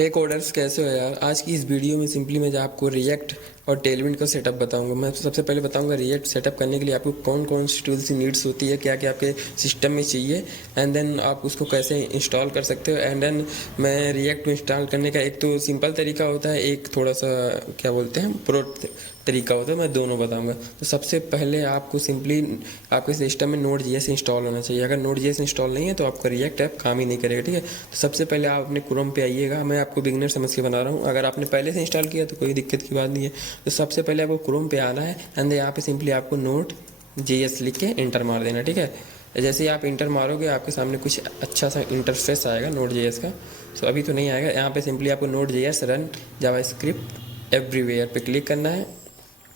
हे coders, कैसे हो यार। आज की इस वीडियो में सिंपली मैं आपको रिएक्ट और टेलविंड का सेटअप बताऊंगा। मैं सबसे पहले बताऊंगा रिएक्ट सेटअप करने के लिए आपको कौन कौन सी टूल्स की नीड्स होती है, क्या क्या आपके सिस्टम में चाहिए, एंड देन आप उसको कैसे इंस्टॉल कर सकते हो। एंड देन मैं रिएक्ट को इंस्टॉल करने का एक तो सिंपल तरीका होता है, एक थोड़ा सा क्या बोलते हैं प्रो तरीका होता है। मैं दोनों बताऊंगा। तो सबसे पहले आपको सिंपली आपके सिस्टम में नोड जीएस इंस्टॉल होना चाहिए। अगर नोड जीएस इंस्टॉल नहीं है तो आपका रिएक्ट ऐप काम ही नहीं करेगा, ठीक है। तो सबसे पहले आप अपने क्रोम पे आइएगा। मैं आपको बिगिनर समझ के बना रहा हूँ, अगर आपने पहले से इंस्टॉल किया तो कोई दिक्कत की बात नहीं है। तो सबसे पहले आपको क्रोम पे आना है एंड यहाँ पे सिंपली आपको नोड जीएस लिख के इंटर मार देना, ठीक है। जैसे ही आप इंटर मारोगे आपके सामने कुछ अच्छा सा इंटरफेस आएगा नोड जेएस का। सो अभी तो नहीं आएगा। यहाँ पे सिंपली आपको node JS run JavaScript everywhere पे क्लिक करना है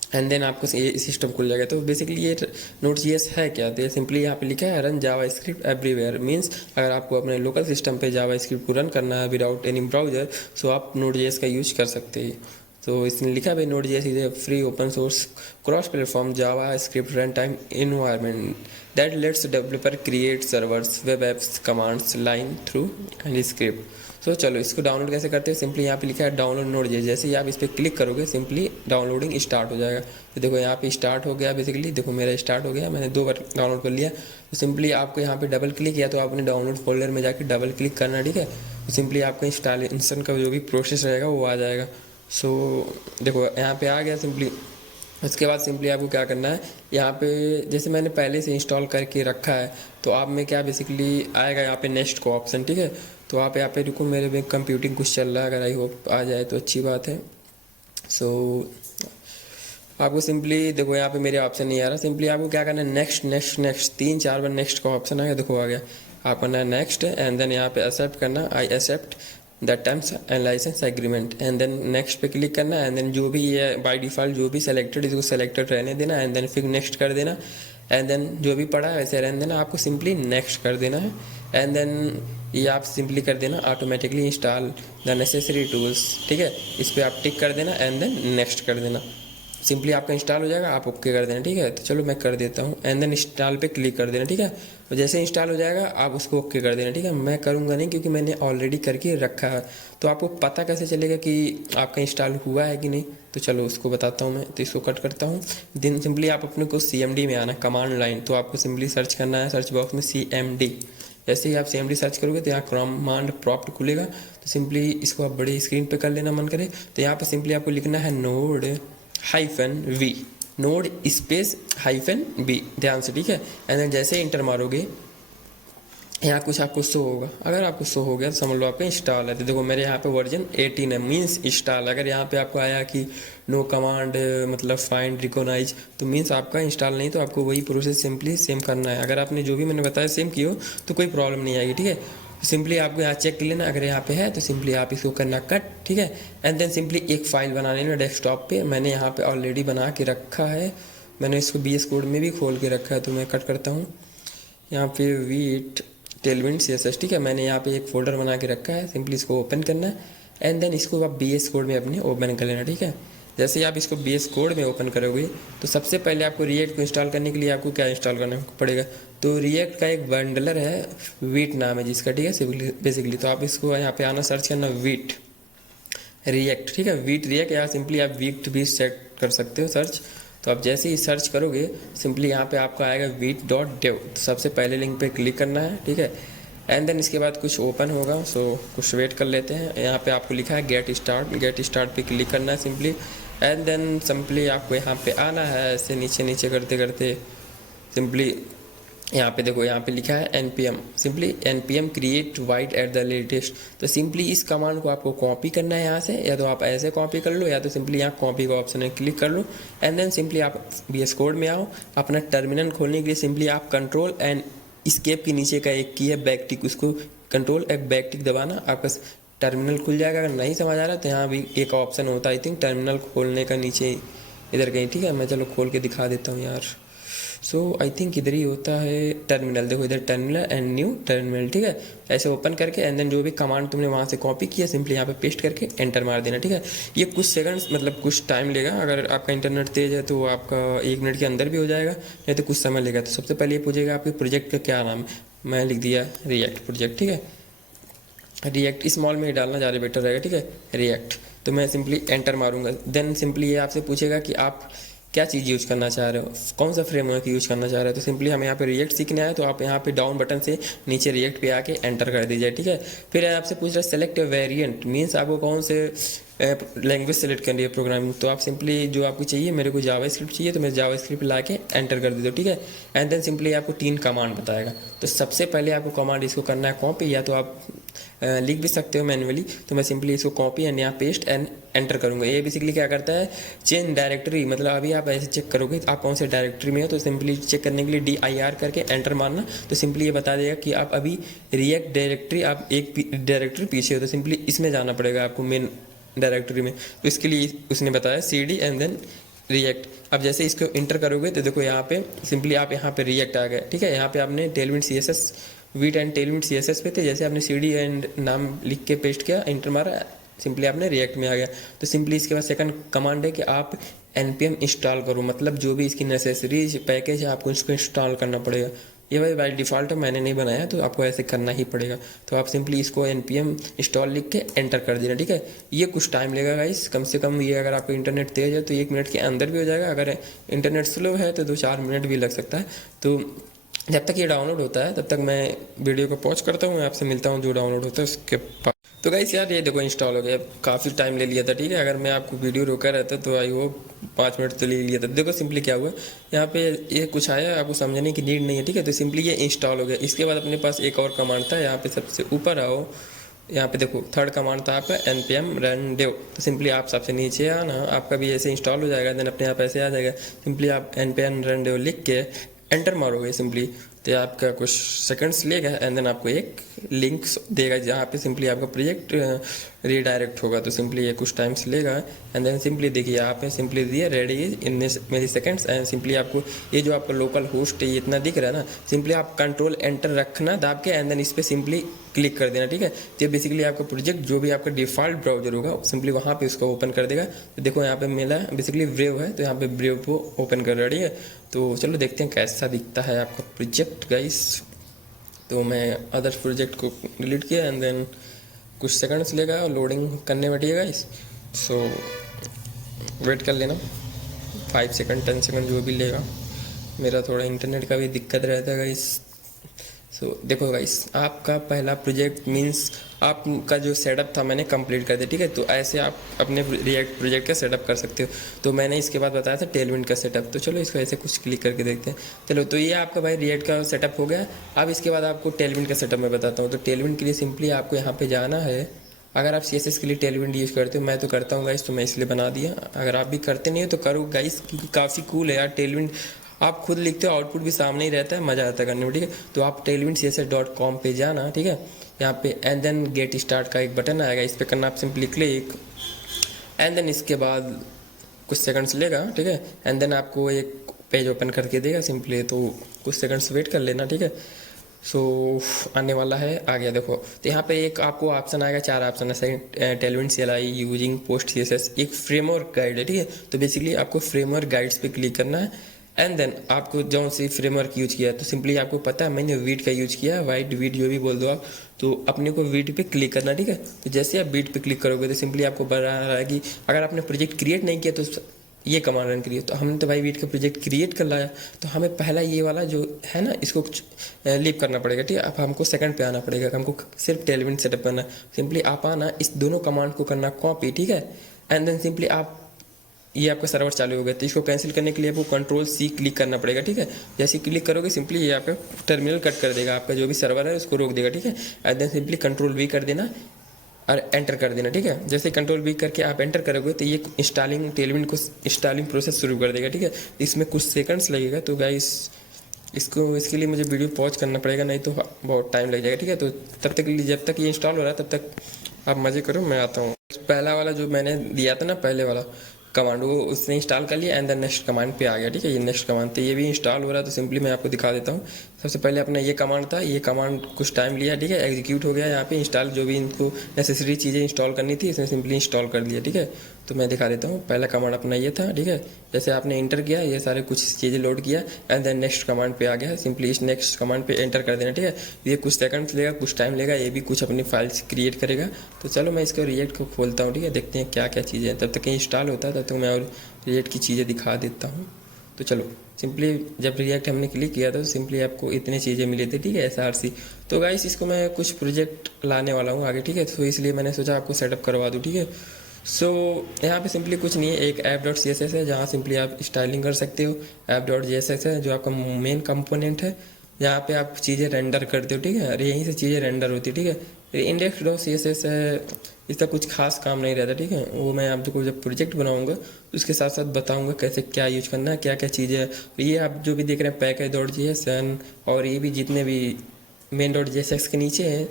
एंड देन आपको ये सिस्टम खुल जाएगा। तो बेसिकली ये नोड जीएस है क्या, तो ये सिंपली यहाँ पे लिखा है रन जावा स्क्रिप्ट एवरीवेयर। मीन्स अगर आपको अपने लोकल सिस्टम पे जावा स्क्रिप्ट को रन करना है विदाउट एनी ब्राउजर, सो आप नोड जीएस का यूज कर सकते हैं। तो इसने लिखा है node GS is a free open source cross platform Java script run time environment that let's developer create servers web apps commands line through and script. तो चलो इसको डाउनलोड कैसे करते हैं। सिंपली यहाँ पे लिखा है डाउनलोड नोड जेएस। जैसे ही आप इस पर क्लिक करोगे सिंपली डाउनलोडिंग स्टार्ट हो जाएगा। तो देखो यहाँ पे स्टार्ट हो गया। बेसिकली देखो मेरा स्टार्ट हो गया, मैंने 2 बार डाउनलोड कर लिया। तो सिंपली आपको यहाँ पे डबल क्लिक किया तो आपने डाउनलोड फोल्डर में जाके डबल क्लिक करना, ठीक है। तो सिंपली आपका इंस्टॉलेशन का जो भी प्रोसेस रहेगा वो आ जाएगा। सो देखो यहाँ पे आ गया सिंपली। उसके बाद सिंपली आपको क्या करना है, यहाँ पे जैसे मैंने पहले से इंस्टॉल करके रखा है तो आप में क्या बेसिकली आएगा यहाँ पे नेक्स्ट को ऑप्शन, ठीक है। तो आप यहाँ पे रुको, मेरे में कंप्यूटिंग कुछ चल रहा है, अगर आई होप आ जाए तो अच्छी बात है। सो आपको सिंपली देखो यहाँ पे मेरे ऑप्शन नहीं आ रहा। सिंपली आपको क्या करना है, नेक्स्ट नेक्स्ट नेक्स्ट 3-4 बार नेक्स्ट का ऑप्शन आ गया, देखो आ गया। आप करना है नेक्स्ट एंड देन यहाँ पे एक्सेप्ट करना, I accept the terms and license agreement and then next पे क्लिक करना एंड देन जो भी ये बाय डिफ़ॉल्ट जो भी सेलेक्टेड इसको सेलेक्टेड रहने देना एंड देन फिर नेक्स्ट कर देना एंड देन जो भी पड़ा है वैसे रहने देना। आपको सिंपली नेक्स्ट कर देना है एंड देन ये आप सिंपली कर देना automatically install the necessary tools, ठीक है। इस पर आप टिक कर देना एंड देन नेक्स्ट कर देना। सिंपली आपका इंस्टॉल हो जाएगा, आप ओके कर देना, ठीक है। तो चलो मैं कर देता हूँ एंड देन इंस्टॉल पे क्लिक कर देना, ठीक है। तो जैसे इंस्टॉल हो जाएगा आप उसको ओके कर देना, ठीक है। मैं करूँगा नहीं क्योंकि मैंने ऑलरेडी करके रखा है। तो आपको पता कैसे चलेगा कि आपका इंस्टॉल हुआ है कि नहीं, तो चलो उसको बताता हूँ मैं। तो इसको कट करता हूँ। देन सिंपली आप अपने को CMD में आना, कमांड लाइन। तो आपको सिंपली सर्च करना है सर्च बॉक्स में CMD। जैसे ही आप CMD सर्च करोगे तो यहाँ कमांड प्रॉम्प्ट खुलेगा। तो सिंपली इसको आप बड़ी स्क्रीन पे कर लेना मन करे। तो यहाँ पे सिंपली आपको लिखना है node -v, node space -v, ध्यान से, ठीक है। एंड जैसे इंटर मारोगे यहाँ कुछ आपको शो होगा। अगर आपको शो हो गया तो समझ लो आपका इंस्टॉल है। तो देखो मेरे यहाँ पे वर्जन 18 है, मीन्स इंस्टॉल। अगर यहाँ पे आपको आया कि नो कमांड मतलब फाइंड रिकॉग्नाइज, तो मीन्स आपका इंस्टॉल नहीं। तो आपको वही प्रोसेस सिंपली सेम करना है। अगर आपने जो भी मैंने बताया सेम किया तो कोई प्रॉब्लम नहीं आएगी, ठीक है। सिंपली आपको यहाँ चेक कर लेना, अगर यहाँ पे है तो सिंपली आप इसको करना कट, ठीक है। एंड देन सिंपली एक फाइल बना लेना डेस्कटॉप पे। मैंने यहाँ पे ऑलरेडी बना के रखा है, मैंने इसको VS कोड में भी खोल के रखा है। तो मैं कट करता हूँ यहाँ पे वीट टेलविंड CSS, ठीक है। मैंने यहाँ पे एक फोल्डर बना के रखा है, सिंपली इसको ओपन करना है एंड देन इसको आप VS कोड में अपने ओपन कर लेना, ठीक है। जैसे ही आप इसको VS कोड में ओपन करोगे तो सबसे पहले आपको रिएक्ट को इंस्टॉल करने के लिए आपको क्या इंस्टॉल करना पड़ेगा, तो रिएक्ट का एक बंडलर है, वीट नाम है जिसका, ठीक है। बेसिकली तो आप इसको यहाँ पे आना, सर्च करना वीट रिएक्ट, ठीक है। वीट रिएक्ट या सिंपली आप वीट भी सेट कर सकते हो सर्च। तो आप जैसे ही सर्च करोगे सिंपली यहाँ पे आपको आएगा वीट.dev। तो सबसे पहले लिंक पे क्लिक करना है, ठीक है। एंड देन इसके बाद कुछ ओपन होगा, सो कुछ वेट कर लेते हैं। यहाँ पे आपको लिखा है गेट स्टार्ट पे क्लिक करना है सिंपली एंड देन सिंपली आपको यहाँ पे आना है ऐसे नीचे नीचे करते करते। सिंपली यहाँ पे देखो यहाँ पे लिखा है npm, simply npm create white at the latest. तो सिंपली इस कमांड को आपको कॉपी करना है यहाँ से, या तो आप ऐसे कॉपी कर लो या तो सिंपली यहाँ कॉपी का ऑप्शन है, क्लिक कर लो एंड देन सिंपली आप VS कोड में आओ। अपना टर्मिनल खोलने के लिए सिंपली आप कंट्रोल एंड स्केप के नीचे का एक की है बैक टिक, उसको कंट्रोल एक बैक टिक दबाना, आपका टर्मिनल खुल जाएगा। अगर नहीं समझ आ रहा तो यहाँ भी एक ऑप्शन होता है आई थिंक टर्मिनल खोलने का नीचे इधर कहीं, ठीक है। मैं चलो खोल के दिखा देता हूँ यार। सो आई थिंक इधर ही होता है टर्मिनल, देखो इधर टर्मिनल एंड न्यू टर्मिनल, ठीक है। ऐसे ओपन करके एंड देन जो भी कमांड तुमने वहाँ से कॉपी किया सिंपली यहाँ पे पेस्ट करके एंटर मार देना, ठीक है। ये कुछ सेकंड्स मतलब कुछ टाइम लेगा। अगर आपका इंटरनेट तेज़ है तो आपका 1 मिनट के अंदर भी हो जाएगा, नहीं तो कुछ समय लेगा। तो सबसे पहले ये पूछेगा आपके प्रोजेक्ट का क्या नाम है, मैं लिख दिया रिएक्ट प्रोजेक्ट, ठीक है। रिएक्ट स्मॉल में ही डालना ज़्यादा बेटर रहेगा, ठीक है, रिएक्ट। तो मैं सिंपली एंटर मारूंगा। देन सिंपली ये आपसे पूछेगा कि आप क्या चीज़ यूज़ करना चाह रहे हो, कौन सा फ्रेमवर्क यूज़ करना चाह रहे हो। तो सिंपली हमें यहाँ पे रिएक्ट सीखना है, तो आप यहाँ पे डाउन बटन से नीचे रिएक्ट पे आके एंटर कर दीजिए, ठीक है। फिर आपसे पूछ रहा है सेलेक्ट वेरिएंट, मीन्स आपको कौन से लैंग्वेज सेलेक्ट करनी है प्रोग्रामिंग। तो आप सिंपली जो आपको चाहिए, मेरे को जावा स्क्रिप्ट चाहिए तो मैं जावा स्क्रिप्ट ला के एंटर कर दीजिए, ठीक है। एंड देन सिंपली आपको 3 कमांड बताएगा। तो सबसे पहले आपको कमांड इसको करना है कॉपी, या तो आप लिख भी सकते हो मैन्युअली। तो मैं सिंपली इसको कॉपी एंड यहाँ पेस्ट एंड एंटर करूँगा। ये बेसिकली क्या करता है, चेंज डायरेक्टरी, मतलब अभी आप ऐसे चेक करोगे आप कौन से डायरेक्टरी में हो, तो सिंपली चेक करने के लिए DIR करके एंटर मारना। तो सिंपली ये बता देगा कि आप अभी रिएक्ट डायरेक्टरी, आप एक डायरेक्टरी पीछे हो, तो सिंपली इसमें जाना पड़ेगा आपको मेन डायरेक्टरी में। तो इसके लिए उसने बताया CD एंड देन रिएक्ट। अब जैसे इसको इंटर करोगे तो देखो यहाँ पे सिंपली आप यहाँ पे रिएक्ट आ गए, ठीक है। यहाँ पे आपने Tailwind CSS wheat and Tailwind CSS पे थे, जैसे आपने CD एंड नाम लिख के पेस्ट किया, इंटर मारा, सिंपली आपने रिएक्ट में आ गया। तो सिंपली इसके बाद सेकंड कमांड है कि आप npm इंस्टॉल करो, मतलब जो भी इसकी नेसेसरी पैकेज है आपको इसको इंस्टॉल करना पड़ेगा। ये भाई बाय डिफ़ॉल्ट है, मैंने नहीं बनाया, तो आपको ऐसे करना ही पड़ेगा। तो आप सिंपली इसको npm इंस्टॉल लिख के एंटर कर देना, ठीक है। ये कुछ टाइम लेगा गाइस, कम से कम ये अगर आपको इंटरनेट तेज़ है तो 1 मिनट के अंदर भी हो जाएगा, अगर इंटरनेट स्लो है तो 2-4 मिनट भी लग सकता है। तो जब तक ये डाउनलोड होता है तब तक मैं वीडियो को पॉज करता हूँ, मैं आपसे मिलता हूँ जो डाउनलोड होता है उसके बाद। तो गाइस यार ये देखो इंस्टॉल हो गया, काफ़ी टाइम ले लिया था, ठीक है। अगर मैं आपको वीडियो रोका रहता तो आई होप 5 मिनट तो ले लिया था। देखो सिंपली क्या हुआ, यहाँ पे ये कुछ आया, आपको समझने की नीड नहीं है, ठीक है। तो सिंपली ये इंस्टॉल हो गया। इसके बाद अपने पास एक और कमांड था, यहाँ पे सबसे ऊपर आओ, यहाँ पे देखो थर्ड कमांड था आपका npm run dev। तो सिंपली आप सबसे नीचे आना, आपका भी ऐसे इंस्टॉल हो जाएगा, देन अपने आप ऐसे आ जाएगा। सिंपली आप npm run dev लिख के एंटर मारोगे सिंपली, तो आपका कुछ सेकंड्स लेगा एंड देन आपको एक लिंक देगा जहाँ पे सिंपली आपका प्रोजेक्ट रीडायरेक्ट होगा। तो सिंपली ये कुछ टाइम्स लेगा एंड देन सिंपली देखिए यहाँ पे सिंपली दिया रेडी इन मेरी सेकंड्स। एंड सिंपली आपको ये जो आपका लोकल होस्ट है ये इतना दिख रहा है ना, सिंपली आप कंट्रोल एंटर रखना दाब के एंड देन इस पर सिंपली क्लिक कर देना, ठीक है। तो बेसिकली आपका प्रोजेक्ट जो भी आपका डिफ़ॉल्ट ब्राउजर होगा सिंपली वहाँ पे उसको ओपन कर देगा। तो देखो यहाँ पे मिला बेसिकली ब्रेव है, तो यहाँ पे ब्रेव को ओपन कर रहा है, ठीक है। तो चलो देखते हैं कैसा दिखता है आपका प्रोजेक्ट गाइस। तो मैं अदर प्रोजेक्ट को डिलीट किया एंड देन कुछ सेकंड्स लेगा लोडिंग करने में, ठीक है गाइस। सो वेट कर लेना 5 सेकंड 10 सेकंड जो भी लेगा, मेरा थोड़ा इंटरनेट का भी दिक्कत रहता है गाइस। सो देखो गाइस आपका पहला प्रोजेक्ट मीन्स आपका जो सेटअप था मैंने कंप्लीट कर दिया, ठीक है। तो ऐसे आप अपने रिएक्ट प्रोजेक्ट का सेटअप कर सकते हो। तो मैंने इसके बाद बताया था टेलविंड का सेटअप, तो चलो इसको ऐसे कुछ क्लिक करके देखते हैं। चलो तो ये आपका भाई रिएक्ट का सेटअप हो गया। अब इसके बाद आपको टेलविंड का सेटअप मैं बताता हूँ। तो टेलविंड के लिए सिंपली आपको यहाँ पर जाना है। अगर आप CSS के लिए टेलविंड यूज़ करते हो, मैं तो करता हूँ गाइस, तो मैं इसलिए बना दिया। अगर आप भी करते नहीं हो तो करो गाइस, क्योंकि काफ़ी कूल है यार टेलविंड। आप खुद लिखते हो आउटपुट भी सामने ही रहता है, मज़ा आता है करने में, ठीक है। तो आप tailwindcss.com पे जाना, ठीक है। यहाँ पे एंड देन गेट स्टार्ट का एक बटन आएगा, इस पर करना आप सिंपली क्लिक एंड देन इसके बाद कुछ सेकंड्स लेगा, ठीक है। एंड देन आपको एक पेज ओपन करके देगा सिंपली, तो कुछ सेकंड्स वेट कर लेना, ठीक है। सो आने वाला है, आ गया देखो। तो यहाँ पे एक आपको ऑप्शन आएगा, 4 ऑप्शन है, Tailwind CLI using post CSS, एक फ्रेमवर्क गाइड है, ठीक है। तो बेसिकली आपको फ्रेमवर्क गाइड्स पे क्लिक करना है एंड देन आपको जो सी फ्रेमवर्क यूज किया है, तो सिंपली आपको पता है मैंने वीट का यूज किया है, वाइट वीट जो भी बोल दो आप, तो अपने को वीट पे क्लिक करना, ठीक है। तो जैसे आप वीट पे क्लिक करोगे तो सिंपली आपको बता रहा है कि अगर आपने प्रोजेक्ट क्रिएट नहीं किया तो ये कमांड रन करिए। तो हमने तो भाई वीट का प्रोजेक्ट क्रिएट कर लाया, तो हमें पहला ये वाला जो है ना इसको लीव करना पड़ेगा, ठीक है। अब हमको सेकंड पे आना पड़ेगा, हमको सिर्फ टेलविंड सेटअप करना है। सिंपली आप आना, इस दोनों कमांड को करना कॉपी, ठीक है। एंड देन सिंपली आप ये आपका सर्वर चालू हो गया, तो इसको कैंसिल करने के लिए आपको Ctrl+C क्लिक करना पड़ेगा, ठीक है। जैसे क्लिक करोगे सिंपली ये आपका टर्मिनल कट कर देगा, आपका जो भी सर्वर है उसको रोक देगा, ठीक है। एंड देन सिंपली Ctrl+V कर देना और एंटर कर देना, ठीक है। जैसे Ctrl+V करके आप एंटर करोगे तो ये इंस्टॉलिंग टेलविंड को इंस्टॉलिंग प्रोसेस शुरू कर देगा, ठीक है। इसमें कुछ सेकंड्स लगेगा, तो गाइस इसके लिए मुझे वीडियो पॉज करना पड़ेगा, नहीं तो बहुत टाइम लग जाएगा, ठीक है। तो तब तक के लिए जब तक ये इंस्टॉल हो रहा है तब तक आप मज़े करो, मैं आता हूँ। पहला वाला जो मैंने दिया था ना, पहले वाला कमांड, वो उसने इंस्टॉल कर लिया एंड देन नेक्स्ट कमांड पे आ गया, ठीक है। ये नेक्स्ट कमांड, तो ये भी इंस्टॉल हो रहा है, तो सिंपली मैं आपको दिखा देता हूँ। सबसे पहले अपना ये कमांड था, ये कमांड कुछ टाइम लिया, ठीक है, एग्जीक्यूट हो गया। यहाँ पे इंस्टॉल जो भी इनको नेसेसरी चीज़ें इंस्टॉल करनी थी इसमें सिंपली इंस्टॉल कर दिया, ठीक है। तो मैं दिखा देता हूँ। पहला कमांड अपना ये था, ठीक है, जैसे आपने इंटर किया ये सारे कुछ चीज़ें लोड किया एंड देन नेक्स्ट कमांड पे आ गया। सिंपली इस नेक्स्ट कमांड पे एंटर कर देना, ठीक है। ये कुछ सेकंड्स लेगा, कुछ टाइम लेगा, ये भी कुछ अपनी फाइल्स क्रिएट करेगा। तो चलो मैं इसको रिएक्ट को खोलता हूँ, ठीक है, देखते हैं क्या क्या चीज़ें हैं। तब तक इंस्टॉल होता है तब तक मैं और रिएक्ट की चीज़ें दिखा देता हूँ। तो चलो सिंपली जब रिएक्ट हमने क्लिक किया था तो सिंपली आपको इतनी चीज़ें मिली थी, ठीक है, SRC। तो गाइस इसको मैं कुछ प्रोजेक्ट लाने वाला हूँ आगे, ठीक है, तो इसलिए मैंने सोचा आपको सेटअप करवा दूँ, ठीक है। सो यहाँ पे सिंपली कुछ नहीं है, एक app.css है जहाँ सिंपली आप स्टाइलिंग कर सकते हो। app.js है जो आपका मेन कंपोनेंट है, जहाँ पे आप चीज़ें रेंडर करते हो, ठीक है, और यहीं से चीज़ें रेंडर होती है, ठीक है। index.css है, इसका कुछ खास काम नहीं रहता, ठीक है, वो मैं आपको जब प्रोजेक्ट बनाऊंगा तो उसके साथ साथ बताऊंगा कैसे क्या यूज करना है, क्या क्या चीज़ें है। ये आप जो भी देख रहे हैं package.json और ये भी जितने भी main.jsx के नीचे हैं,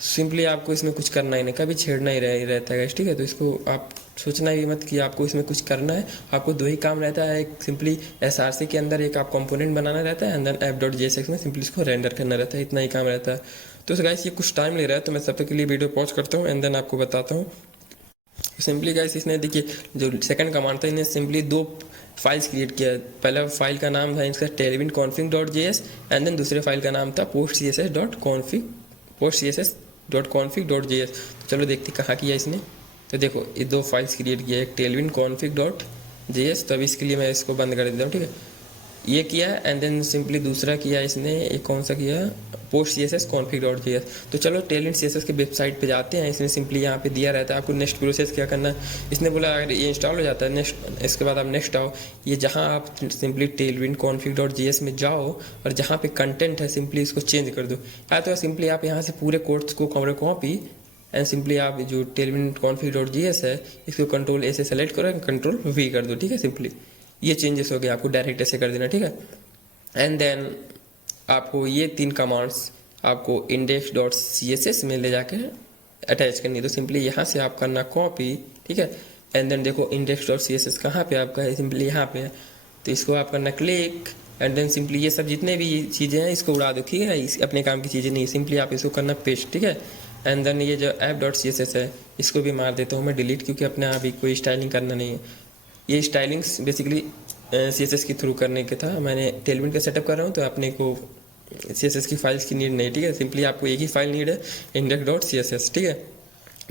सिंपली आपको इसमें कुछ करना ही नहीं, कभी छेड़ना ही रहता है, ठीक है। तो इसको आप सोचना ही मत कि आपको इसमें कुछ करना है। आपको दो ही काम रहता है, एक सिंपली SRC के अंदर एक आप कंपोनेंट बनाना रहता है एंड देन app.jsx में सिंपली इसको रेंडर करना रहता है, इतना ही काम रहता है। तो गाइस ये कुछ टाइम ले रहा है तो मैं सब तक के लिए वीडियो पॉज करता हूँ एंड देन आपको बताता हूँ। सिंपली गाइस इसने देखिए जो सेकंड कमांड था, इन्हें सिंपली दो फाइल्स क्रिएट किया। पहला फाइल का नाम था इसका tailwindconfig.js एंड देन दूसरे फाइल का नाम था postcss.config.js। तो चलो देखते कहाँ किया इसने। तो देखो ये दो फाइल्स क्रिएट किया, एक tailwindconfig.js। तो अभी इसके लिए मैं इसको बंद कर देता हूँ, ठीक है, ये किया एंड देन सिंपली दूसरा किया इसने, एक कौन सा किया, postcss.config.js। तो चलो tailwind CSS के वेबसाइट पे जाते हैं। इसने सिंपली यहाँ पे दिया रहता है आपको नेक्स्ट प्रोसेस क्या करना है। इसने बोला अगर ये इंस्टॉल हो जाता है नेक्स्ट, इसके बाद आप नेक्स्ट आओ, ये जहाँ आप सिंपली tailwindconfig.js में जाओ और जहाँ पे कंटेंट है सिंपली इसको चेंज कर दो। या तो सिंपली आप यहाँ से पूरे कोड्स को कॉपी एंड सिंपली आप जो tailwindconfig.js है इसको कंट्रोल A से सेलेक्ट करो, कंट्रोल V कर दो, ठीक है। सिंपली ये चेंजेस हो गया, आपको डायरेक्ट ऐसे कर देना, ठीक है। एंड देन आपको ये तीन कमांड्स आपको index.css में ले जाके अटैच करनी है। तो सिंपली यहाँ से आप करना कॉपी, ठीक है, एंड देन देखो index.css कहाँ पे आपका है, सिंपली यहाँ पे है। तो इसको आप करना क्लिक एंड देन सिंपली ये सब जितने भी चीज़ें हैं इसको उड़ा दो, ठीक है, इस अपने काम की चीज़ें नहीं, सिंपली आप इसको करना पेस्ट, ठीक है। एंड देन ये जो app.css है इसको भी मार देता हूँ मैं डिलीट, क्योंकि अपने अभी कोई स्टाइलिंग करना नहीं है। ये स्टाइलिंग्स बेसिकली CSS के थ्रू करने के था, मैंने टेलविंड का सेटअप कर रहा हूँ तो अपने को CSS की फाइल्स की नीड नहीं, ठीक है। सिंपली आपको एक ही फाइल नीड है index.css, ठीक है।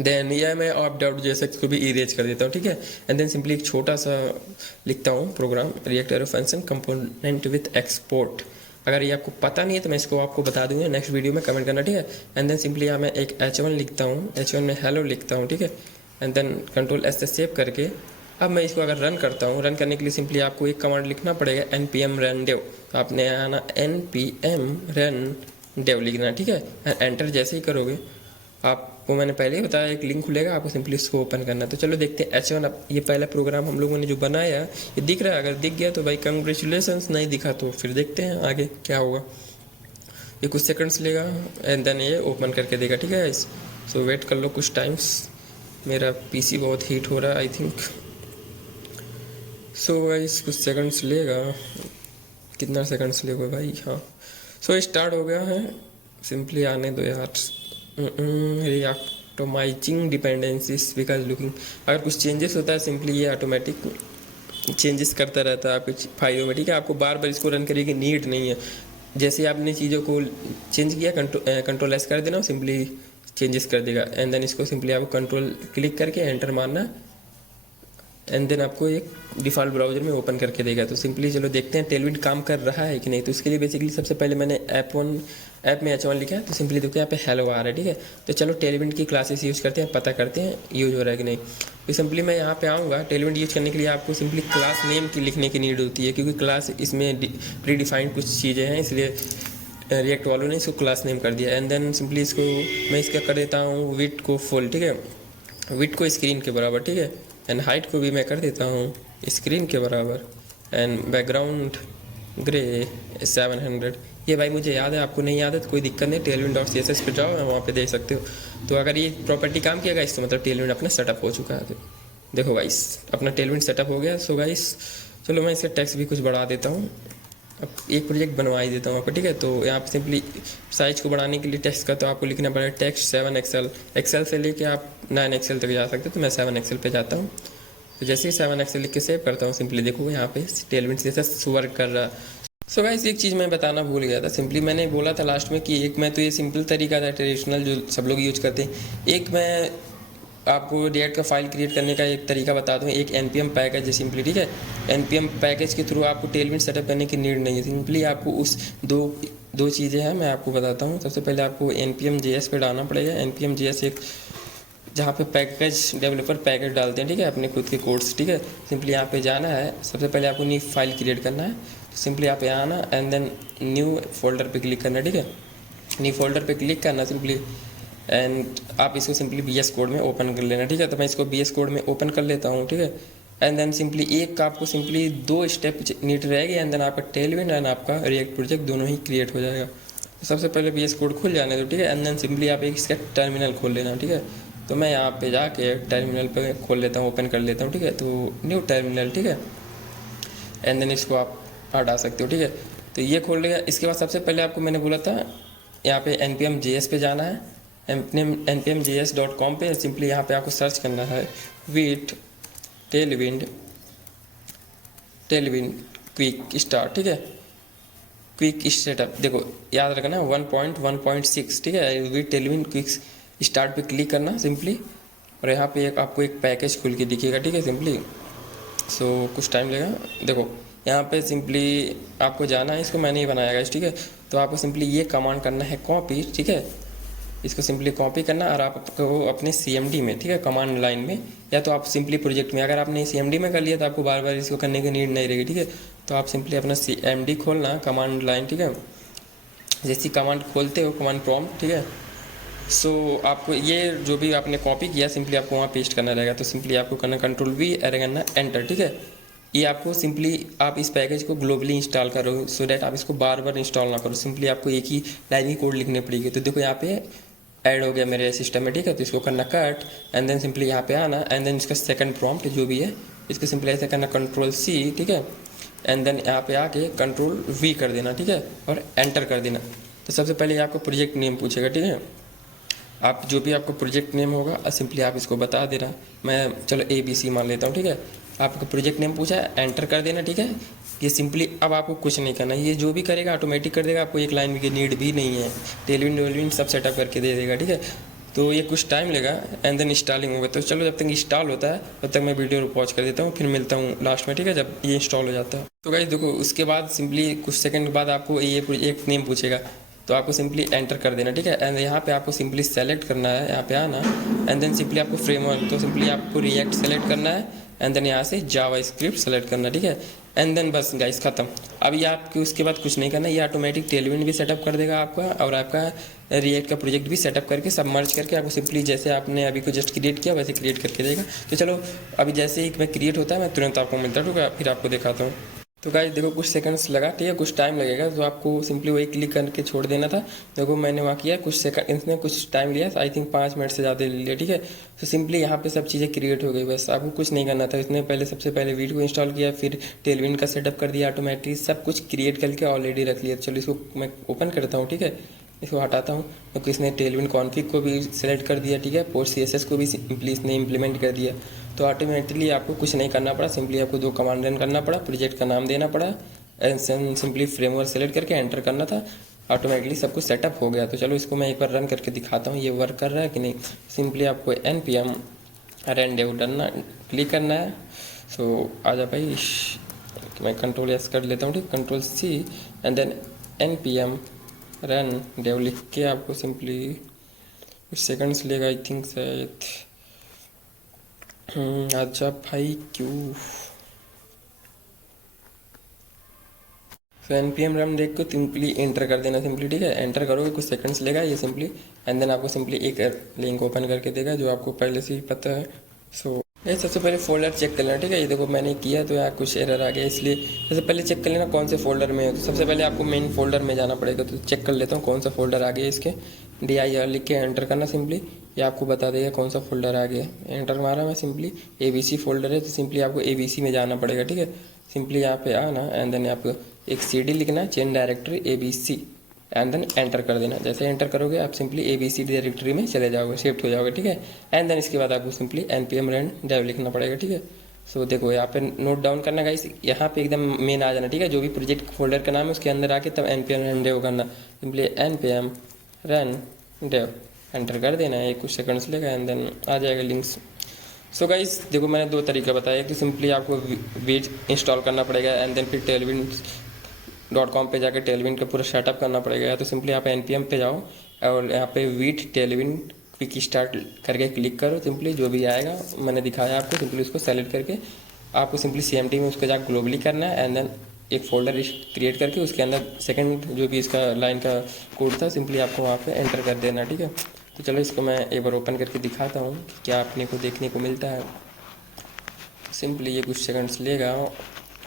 देन ये मैं app.jsx को भी इरेज कर देता हूँ, ठीक है। एंड देन सिंपली एक छोटा सा लिखता हूँ program, react arrow function component with export. अगर ये आपको पता नहीं है तो मैं इसको आपको बता दूंगा नेक्स्ट वीडियो में, कमेंट करना, ठीक है। एंड देन सिंपली यहाँ मैं एक h1 लिखता हूँ, h1 में हेलो लिखता हूँ, ठीक है। एंड देन कंट्रोल S से सेव करके अब मैं इसको अगर रन करता हूँ, रन करने के लिए सिंपली आपको एक कमांड लिखना पड़ेगा npm run dev। तो आपने आना npm run dev लिखना, ठीक है। एंटर जैसे ही करोगे आपको मैंने पहले ही बताया एक लिंक खुलेगा, आपको सिंपली इसको ओपन करना है। तो चलो देखते हैं h1 अब ये पहला प्रोग्राम हम लोगों ने जो बनाया ये दिख रहा है। अगर दिख गया तो भाई कंग्रेचुलेसन्स, नहीं दिखा तो फिर देखते हैं आगे क्या होगा। ये कुछ सेकंड्स लेगा एंड देन ये ओपन करके देगा, ठीक है। सो वेट कर लो कुछ टाइम्स, मेरा PC बहुत हीट हो रहा है आई थिंक। सो गाइस कुछ सेकंड्स लेगा, कितना सेकंड्स लेगा भाई, हाँ। सो स्टार्ट हो गया है, सिंपली आने दो यार। रिएक्टोमाइजिंग डिपेंडेंसीज बिकॉज लुकिंग, अगर कुछ चेंजेस होता है सिंपली ये ऑटोमेटिक चेंजेस करता रहता है आपके फाइलों में, ठीक है। आपको बार बार इसको रन करने की नीड नहीं है। जैसे आपने चीज़ों को चेंज किया कंट्रोल एस कर देना, सिंपली चेंजेस कर देगा। एंड देन इसको सिंपली आपको कंट्रोल क्लिक करके एंटर मारना एंड देन आपको एक डिफ़ॉल्ट ब्राउजर में ओपन करके देगा। तो सिंपली चलो देखते हैं टेलविंड काम कर रहा है कि नहीं। तो इसके लिए बेसिकली सबसे पहले मैंने ऐप में h1 लिखा है, तो सिंपली देखते हैं यहाँ पे हेलो आ रहा है, ठीक है। तो चलो टेलविंड की क्लासेस यूज़ करते हैं, पता करते हैं यूज हो रहा है कि नहीं। तो सिंपली मैं यहाँ पे आऊँगा, टेलविंड यूज़ करने के लिए आपको सिंपली क्लास नेम की लिखने की नीड होती है, क्योंकि क्लास इसमें प्री डिफाइंड कुछ चीज़ें हैं, इसलिए रिएक्ट वालों ने इसको क्लास नेम कर दिया। एंड देन सिंपली इसको मैं इसका कर देता हूँ विड्थ को फुल, ठीक है, विड्थ को स्क्रीन के बराबर, ठीक है। एंड हाइट को भी मैं कर देता हूँ स्क्रीन के बराबर। And background grey 700। ये भाई मुझे याद है, आपको नहीं याद है तो कोई दिक्कत नहीं, tailwind.css पे जाओ, वहाँ पे देख सकते हो। तो अगर ये प्रॉपर्टी काम किया गाइस तो मतलब टेलविंड अपना सेटअप हो चुका है। देखो गाइस अपना टेलविंड सेटअप हो गया। सो गाइस चलो मैं इसका टेक्स्ट भी कुछ बढ़ा देता हूँ, अब एक प्रोजेक्ट बनवा ही देता हूँ आपको, ठीक है। तो यहाँ पे सिंपली साइज को बढ़ाने के लिए टेक्स्ट का तो आपको लिखना पड़ेगा टेक्स्ट 7 एक्सेल, एक्सेल से लेके आप 9 एक्सेल तक जा सकते हो। तो मैं 7 एक्सेल पे जाता हूँ। तो जैसे ही 7 एक्सेल लिख के सेव करता हूँ, सिंपली देखो यहाँ पे टेलविंड जैसा वर्क कर रहा। सो गाइस एक चीज़ मैं बताना भूल गया था, सिंपली मैंने बोला था लास्ट में कि एक मैं तो ये सिंपल तरीका था ट्रेडिशनल जो सब लोग यूज करते हैं, एक मैं आपको रिएक्ट का फाइल क्रिएट करने का एक तरीका बताता हूँ, एक npm पैकेज है सिंपली, ठीक है। npm पैकेज के थ्रू आपको टेलविंड सेटअप करने की नीड नहीं है, सिंपली आपको उस दो चीज़ें हैं मैं आपको बताता हूँ। सबसे पहले आपको npm js पे डालना पड़ेगा। npm js एक जहाँ पे पैकेज डेवलपर पैकेज डालते हैं, ठीक है, अपने खुद के कोड्स, ठीक है। सिंपली यहाँ पे जाना है, सबसे पहले आपको न्यू फाइल क्रिएट करना है। तो सिंपली यहाँ पे आना एंड देन न्यू फोल्डर पे क्लिक करना, ठीक है। न्यू फोल्डर पे क्लिक करना सिंपली, एंड आप इसको सिंपली VS कोड में ओपन कर लेना, ठीक है। तो मैं इसको VS कोड में ओपन कर लेता हूँ, ठीक है। एंड देन सिंपली एक आपको सिंपली 2 स्टेप नीड रहेगी एंड देन आपका टेलविंड एंड आपका रिएक्ट प्रोजेक्ट दोनों ही क्रिएट हो जाएगा। तो सबसे पहले VS कोड खुल जाने दो, ठीक है। एंड देन सिंपली आप एक इसका टर्मिनल खोल लेना, ठीक है। तो मैं यहाँ पे जाके टर्मिनल पे खोल लेता हूँ, ओपन कर लेता हूँ, ठीक है। तो न्यू टर्मिनल, ठीक है। एंड देन इसको आप हटा सकते हो, ठीक है। तो ये खोल लिया। इसके बाद सबसे पहले आपको मैंने बोला था यहाँ पे npm js पे जाना है, npmjs.com पे सिंपली यहाँ पे आपको सर्च करना है विथ टेलविंड क्विक स्टार्ट, ठीक है। क्विक सेटअप देखो याद रखना 1.1.6, ठीक है। विथ टेलविंड क्विक स्टार्ट पे क्लिक करना सिंपली, और यहाँ पे आपको एक पैकेज खुल के दिखेगा, ठीक है, सिंपली। सो कुछ टाइम लगेगा, देखो यहाँ पे सिंपली आपको जाना है, इसको मैंने ही बनाया गाइस, ठीक है। तो आपको सिंपली ये कमांड करना है कॉपी, ठीक है। इसको सिंपली कॉपी करना और आपको अपने CMD में, ठीक है, कमांड लाइन में, या तो आप सिंपली प्रोजेक्ट में, अगर आपने CMD में कर लिया तो आपको बार बार इसको करने की नीड नहीं रहेगी, ठीक है। तो आप सिंपली अपना CMD खोलना कमांड लाइन, ठीक है। जैसी कमांड खोलते हो कमांड प्रॉम्प्ट, ठीक है। सो आपको ये जो भी आपने कॉपी किया सिंपली आपको वहाँ पेस्ट करना रहेगा। तो सिंपली आपको करना Ctrl+V और करना एंटर, ठीक है। ये आपको सिंपली आप इस पैकेज को ग्लोबली इंस्टॉल करो सो डैट आप इसको बार बार इंस्टॉल ना करो, सिंपली आपको एक ही लाइन की कोड लिखनी पड़ेगी। तो देखो यहाँ पे ऐड हो गया मेरे सिस्टम में, ठीक है। तो इसको करना कट एंड देन सिंपली यहाँ पे आना एंड देन इसका सेकंड प्रॉम्प्ट जो भी है इसको सिंपली ऐसे करना Ctrl+C, ठीक है। एंड देन यहाँ पे आके Ctrl+V कर देना, ठीक है, और एंटर कर देना। तो सबसे पहले आपको प्रोजेक्ट नेम पूछेगा, ठीक है। आप जो भी आपको प्रोजेक्ट नेम होगा सिंपली आप इसको बता देना, मैं चलो ABC मान लेता हूँ, ठीक है। आपका प्रोजेक्ट नेम पूछा है, एंटर कर देना, ठीक है। ये सिंपली अब आपको कुछ नहीं करना, ये जो भी करेगा ऑटोमेटिक कर देगा, आपको एक लाइन की नीड भी नहीं है, टेलविंड सब सेटअप करके दे देगा, ठीक है। तो ये कुछ टाइम लेगा एंड देन इंस्टॉलिंग होगा। तो चलो जब तक इंस्टॉल होता है तब तक मैं वीडियो पॉज कर देता हूँ, फिर मिलता हूँ लास्ट में, ठीक है, जब ये इंस्टॉल हो जाता है। तो गाइस देखो उसके बाद सिंपली कुछ सेकंड बाद आपको ये एक नेम पूछेगा, तो आपको सिंपली एंटर कर देना, ठीक है। एंड यहाँ पे आपको सिंपली सेलेक्ट करना है, यहाँ पे आना एंड देन सिंपली आपको फ्रेमवर्क, तो सिंपली आपको रिएक्ट सेलेक्ट करना है एंड देन यहाँ से जावास्क्रिप्ट सेलेक्ट करना, ठीक है। एंड देन बस गाइस खत्म। अब ये आपको उसके बाद कुछ नहीं करना, ये ऑटोमेटिक टेलविंड भी सेटअप कर देगा आपका, और आपका रिएक्ट का प्रोजेक्ट भी सेटअप करके सब मर्ज करके आपको सिंपली जैसे आपने अभी को जस्ट क्रिएट किया वैसे क्रिएट करके देगा। तो चलो अभी जैसे ही मैं क्रिएट होता है मैं तुरंत आपको मिलता हूँ, फिर आपको दिखाता हूँ। तो गाइस देखो कुछ सेकंड्स लगा, ठीक है, कुछ टाइम लगेगा, तो आपको सिंपली वही क्लिक करके छोड़ देना था। देखो मैंने वहाँ किया, कुछ सेकंड इसने कुछ टाइम लिया, आई थिंक 5 मिनट से ज़्यादा ले लिया, ठीक है। तो सिंपली यहाँ पे सब चीज़ें क्रिएट हो गई, बस आपको कुछ नहीं करना था। इसने पहले सबसे पहले वीडियो को इंस्टॉल किया, फिर टेलविंड का सेटअप कर दिया, ऑटोमेटिक सब कुछ क्रिएट करके ऑलरेडी रख लिया। चलो इसको मैं ओपन करता हूँ, ठीक है, इसको हटाता हूँ। तो इसने टेलविंड कॉन्फ़िग को भी सिलेक्ट कर दिया, ठीक है, पोस्ट CSS को भी सिंपली इसने इम्प्लीमेंट कर दिया। तो ऑटोमेटिकली आपको कुछ नहीं करना पड़ा, सिंपली आपको 2 कमांड रन करना पड़ा, प्रोजेक्ट का नाम देना पड़ा एंड सिंपली फ्रेमवर्क सेलेक्ट करके एंटर करना था, ऑटोमेटिकली सब कुछ सेटअप हो गया। तो चलो इसको मैं एक बार रन करके दिखाता हूँ ये वर्क कर रहा है कि नहीं। सिंपली आपको npm run dev डरना क्लिक करना है। सो आजा भाई, मैं Ctrl+S कर लेता हूँ, ठीक, Ctrl+C and then npm run dev लिख के आपको सिंपली कुछ सेकंड्स लेगा आई थिंक शायद। आजा भाई क्यों। तो npm run देख को सिंपली एंटर कर देना सिंपली, ठीक है। एंटर करोगे कुछ सेकंड्स लेगा ये सिंपली, एंड देन आपको सिंपली एक लिंक ओपन करके देगा जो आपको पहले से ही पता है। सो ये सबसे पहले फोल्डर चेक कर लेना, ठीक है। ये देखो मैंने किया तो यहाँ कुछ एरर आ गया, इसलिए सबसे पहले चेक कर लेना कौन से फोल्डर में है। तो सबसे पहले आपको मेन फोल्डर में जाना पड़ेगा। तो चेक कर लेता हूँ कौन सा फोल्डर आ गया, इसके dir लिख के एंटर करना सिंपली, ये आपको बता देगा कौन सा फोल्डर आ गया। एंटर मारा मैं सिंपली, ABC फोल्डर है, तो सिंपली आपको ABC में जाना पड़ेगा, ठीक है। सिंपली यहाँ पे आना एंड देन आप एक CD लिखना, change directory ABC, and then enter कर देना। जैसे एंटर करोगे आप सिंपली ABC डायरेक्टरी में चले जाओगे, शिफ्ट हो जाओगे, ठीक है। एंड देन इसके बाद आपको सिंपली npm run dev लिखना पड़ेगा, ठीक है। सो देखो यहाँ पे नोट डाउन करना गाइस, यहाँ पे एकदम मेन आ जाना, ठीक है। जो भी प्रोजेक्ट फोल्डर का नाम है उसके अंदर आके तब npm run dev करना, simply npm run dev enter कर देना है, कुछ सेकंड्स लेगा एंड देन आ जाएगा लिंक्स। सो गाइस देखो मैंने दो तरीका बताया कि सिंपली आपको वीट इंस्टॉल करना पड़ेगा एंड देन फिर tailwind.com पे जाकर टेलविंड का पूरा सेटअप करना पड़ेगा। या तो सिंपली आप npm पे जाओ और यहाँ पे वीट टेलविंड क्विक स्टार्ट करके क्लिक करो, सिंपली जो भी आएगा मैंने दिखाया आपको, सिंपली उसको सेलेक्ट करके आपको सिंपली CMD में उसको जाकर ग्लोबली करना है एंड देन एक फोल्डर क्रिएट करके उसके अंदर सेकंड जो भी इसका लाइन का कोड था सिंपली आपको वहाँ पे एंटर कर देना, ठीक है। तो चलो इसको मैं एक बार ओपन करके दिखाता हूँ कि क्या अपने को देखने को मिलता है। सिंपली ये कुछ सेकंड्स लेगा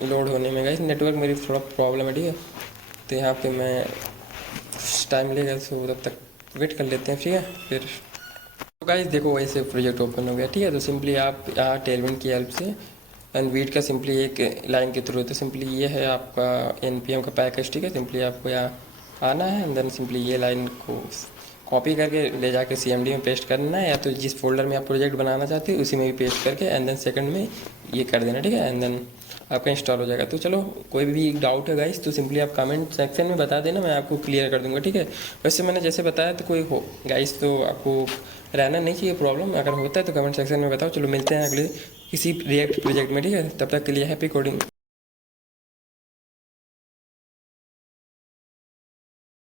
लोड होने में, गाइस नेटवर्क मेरी थोड़ा प्रॉब्लम है, ठीक है। तो यहाँ पे मैं टाइम लेगा तो तब तक वेट कर लेते हैं, ठीक है। फिर तो गाइस देखो वैसे प्रोजेक्ट ओपन हो गया, ठीक है। तो सिंपली आप यहाँ टेलविंड की हेल्प से एंड वीट का सिंपली एक लाइन के थ्रू, तो सिंपली ये है आपका npm का पैकेज, ठीक है। सिंपली आपको यहाँ आना है एंड देन सिंपली ये लाइन को कॉपी करके ले जाके CMD में पेस्ट करना है, या तो जिस फोल्डर में आप प्रोजेक्ट बनाना चाहते हो उसी में भी पेस्ट करके एंड देन सेकंड में ये कर देना, ठीक है। एंड देन आपका इंस्टॉल हो जाएगा। तो चलो कोई भी डाउट है गाइस तो सिंपली आप कमेंट सेक्शन में बता देना, मैं आपको क्लियर कर दूंगा, ठीक है। वैसे मैंने जैसे बताया तो कोई हो गाइस तो आपको रहना नहीं चाहिए प्रॉब्लम, अगर होता है तो कमेंट सेक्शन में बताओ। चलो मिलते हैं अगले किसी रिएक्ट प्रोजेक्ट में, ठीक है। तब तक के लिए हैप्पी कोडिंग।